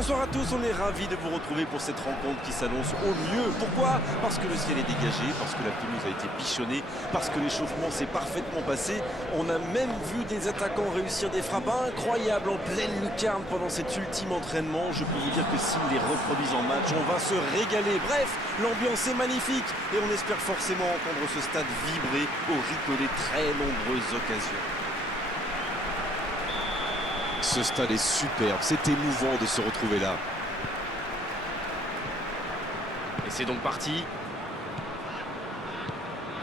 Bonsoir à tous, on est ravis de vous retrouver pour cette rencontre qui s'annonce au mieux. Pourquoi? Parce que le ciel est dégagé, parce que la pelouse a été bichonnée, parce que l'échauffement s'est parfaitement passé. On a même vu des attaquants réussir des frappes incroyables en pleine lucarne pendant cet ultime entraînement. Je peux vous dire que s'ils les reproduisent en match, on va se régaler. Bref, l'ambiance est magnifique et on espère forcément entendre ce stade vibrer au rythme des très nombreuses occasions. Ce stade est superbe, c'est émouvant de se retrouver là. Et c'est donc parti.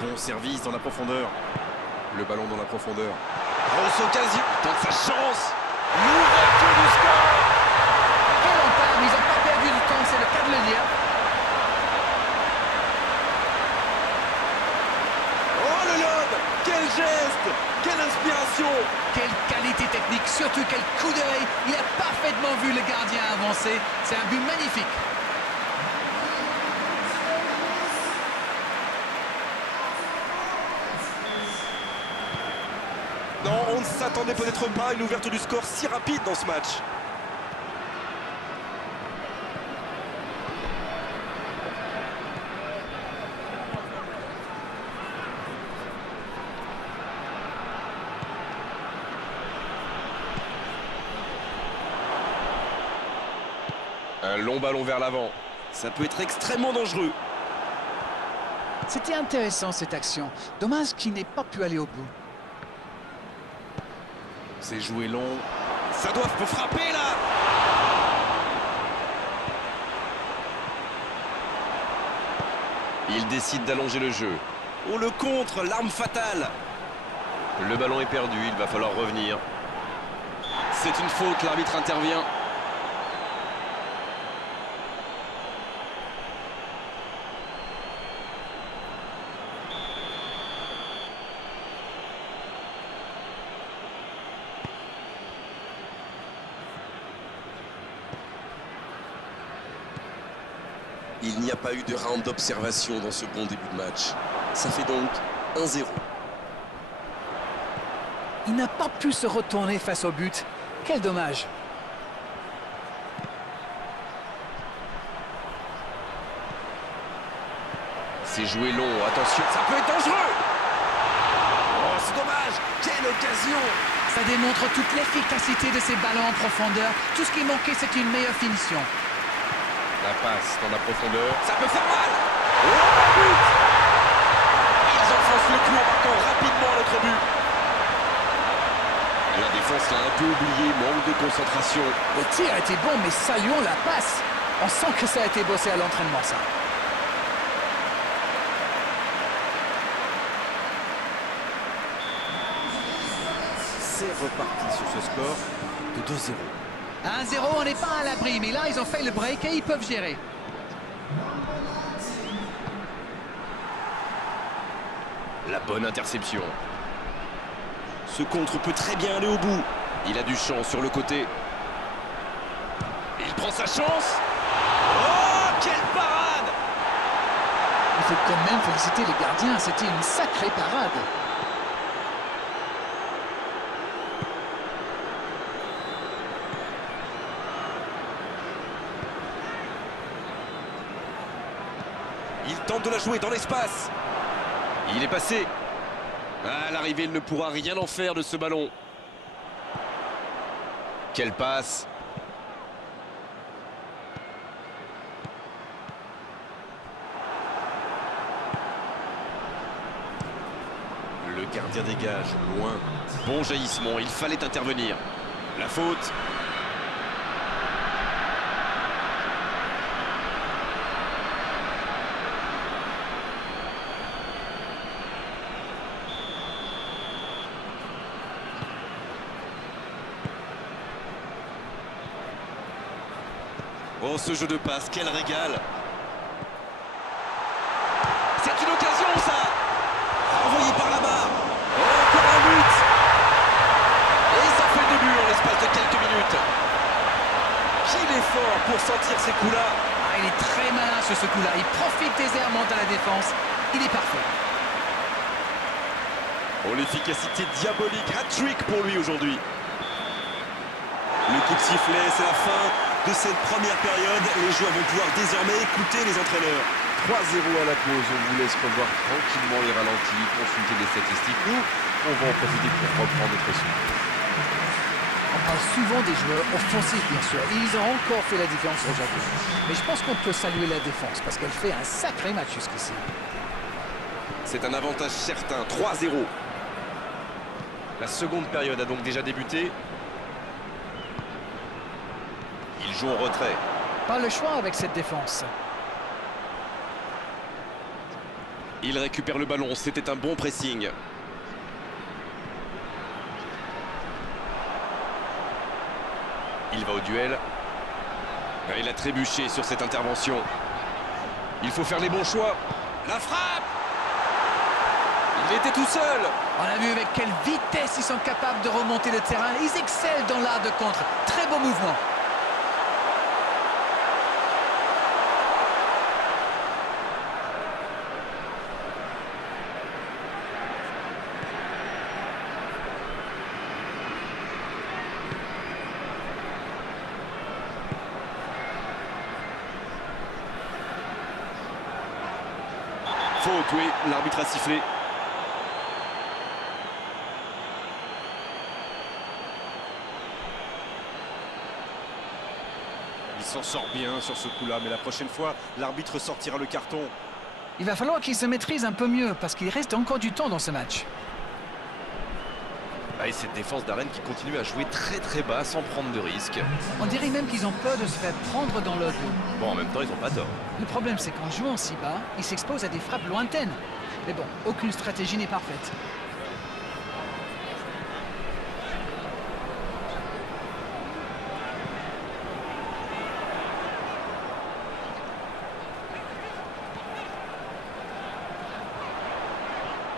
Bon service dans la profondeur. Le ballon dans la profondeur. Grosse occasion, il tente sa chance. L'ouverture du score. Quelle entame, ils n'ont pas perdu du temps, c'est le cas de le dire. Oh le lob. Quel geste. Quelle inspiration. Quelle qualité technique, surtout quel coup d'œil. Il a parfaitement vu le gardien avancer. C'est un but magnifique. Non, on ne s'attendait peut-être pas à une ouverture du score si rapide dans ce match. Un long ballon vers l'avant. Ça peut être extrêmement dangereux. C'était intéressant cette action. Dommage qu'il n'ait pas pu aller au bout. C'est joué long. Ça doit peut frapper là. Il décide d'allonger le jeu. Oh le contre, l'arme fatale. Le ballon est perdu, il va falloir revenir. C'est une faute, l'arbitre intervient. Il n'y a pas eu de round d'observation dans ce bon début de match. Ça fait donc 1-0. Il n'a pas pu se retourner face au but. Quel dommage. C'est joué long, attention. Ça peut être dangereux. Oh, c'est dommage. Quelle occasion. Ça démontre toute l'efficacité de ces ballons en profondeur. Tout ce qui manquait, c'est une meilleure finition. La passe dans la profondeur. Ça peut faire mal. Oh, but. Ils enfoncent le clou en marquant rapidement notre but. La défense l'a un peu oublié, manque de concentration. Le tir a été bon, mais saluons la passe. On sent que ça a été bossé à l'entraînement, ça. C'est reparti sur ce score de 2-0. 1-0, on n'est pas à l'abri, mais là, ils ont fait le break et ils peuvent gérer. La bonne interception. Ce contre peut très bien aller au bout. Il a du champ sur le côté. Il prend sa chance. Oh, quelle parade! Il faut quand même féliciter les gardiens, c'était une sacrée parade. Il tente de la jouer dans l'espace. Il est passé. À l'arrivée, il ne pourra rien en faire de ce ballon. Quelle passe. Le gardien dégage, loin. Bon jaillissement, il fallait intervenir. La faute. Oh, ce jeu de passe, quel régal! C'est une occasion, ça! Envoyé par là-bas! Oh, encore un but! Et ça fait 2 buts en l'espace de quelques minutes! Qu'il est fort pour sentir ces coups-là! Ah, il est très malin sur ce coup-là. Il profite des errements à la défense. Il est parfait. Oh, l'efficacité diabolique, hat-trick pour lui aujourd'hui. Le coup de sifflet, c'est la fin de cette première période. Les joueurs vont pouvoir désormais écouter les entraîneurs. 3-0 à la pause, on vous laisse revoir tranquillement les ralentis, consulter les statistiques. Nous, on va en profiter pour reprendre notre souffle. On parle souvent des joueurs offensifs, bien sûr. Et ils ont encore fait la différence aujourd'hui. Mais je pense qu'on peut saluer la défense parce qu'elle fait un sacré match jusqu'ici. C'est un avantage certain, 3-0. La seconde période a donc déjà débuté. Il joue en retrait. Pas le choix avec cette défense. Il récupère le ballon, c'était un bon pressing. Il va au duel. Il a trébuché sur cette intervention. Il faut faire les bons choix. La frappe! Il était tout seul. On a vu avec quelle vitesse ils sont capables de remonter le terrain. Ils excellent dans l'art de contre. Très beau mouvement. Faute, oui, l'arbitre a sifflé. Il s'en sort bien sur ce coup-là, mais la prochaine fois, l'arbitre sortira le carton. Il va falloir qu'ils se maîtrisent un peu mieux parce qu'il reste encore du temps dans ce match. Et cette défense d'Arène qui continue à jouer très bas sans prendre de risques. On dirait même qu'ils ont peur de se faire prendre dans le dos. Bon, en même temps, ils n'ont pas tort. Le problème, c'est qu'en jouant si bas, ils s'exposent à des frappes lointaines. Mais bon, aucune stratégie n'est parfaite.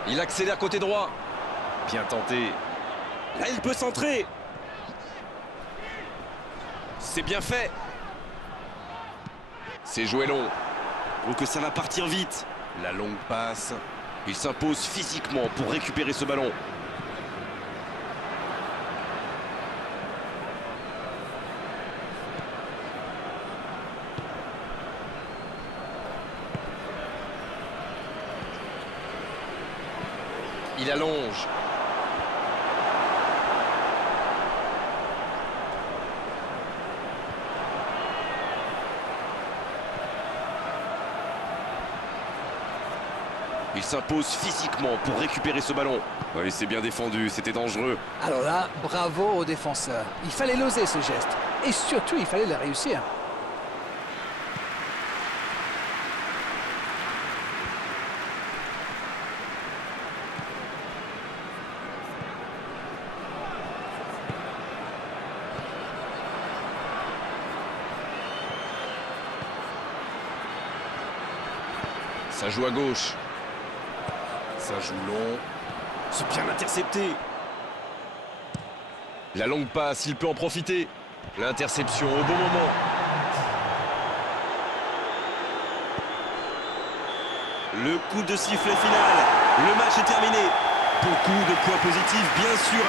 Il accélère côté droit. Bien tenté. Là, il peut centrer. C'est bien fait. C'est joué long. Donc ça va partir vite. La longue passe. Il s'impose physiquement pour récupérer ce ballon. Il allonge. Il s'impose physiquement pour récupérer ce ballon. Oui, c'est bien défendu, c'était dangereux. Alors là, bravo aux défenseurs. Il fallait l'oser ce geste. Et surtout, il fallait le réussir. Ça joue à gauche. Ça joue long. C'est bien intercepté. La longue passe, il peut en profiter. L'interception au bon moment. Le coup de sifflet final. Le match est terminé. Beaucoup de points positifs, bien sûr.